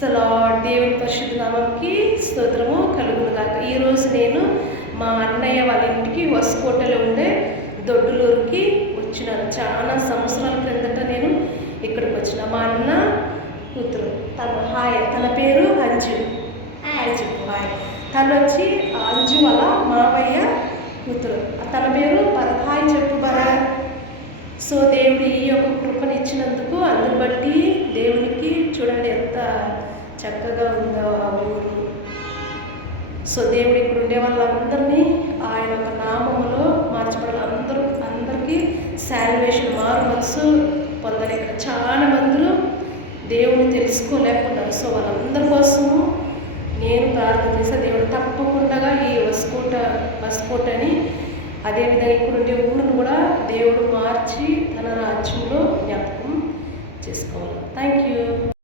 దేవుని పరిశుద్ధ నామంకి స్తోత్రము కలుగునుగాక. ఈరోజు నేను మా అన్నయ్య వాళ్ళ ఇంటికి వసుకోటలో ఉండే దొడ్డులూరుకి వచ్చినాను. చాలా సంవత్సరాల క్రిందట నేను ఇక్కడికి వచ్చిన. మా అన్న కూతురు తన పేరు అంజు. హాయ్ చెప్పు. హాయ్. తను వచ్చి అంజు వాళ్ళ మావయ్య కూతురు. తన పేరు హాయ్ చెప్పు బరా. సో దేవుడు ఈ యొక్క కృపను ఇచ్చినందుకు అందుని బట్టి దేవునికి చూడండి ఎంత చక్కగా ఉందో ఆ ఊరు. సో దేవుడు ఇక్కడ ఉండే వాళ్ళందరినీ ఆయన ఒక నామములో మార్చబడాలి. అందరికీ శాల్వేషన్ మారు మనసు పొందాలి. ఇక్కడ చాలా మందులు దేవుని తెలుసుకోలేకున్నారు. సో వాళ్ళందరి కోసము నేను ప్రార్థన చేస్తే దేవుడు తప్పకుండా ఈ వసుకోటని అదేవిధంగా ఇక్కడ ఉండే ఊరిని కూడా దేవుడు మార్చి తన రాజ్యంలో జ్ఞాపకం చేసుకోవాలి. Thank you.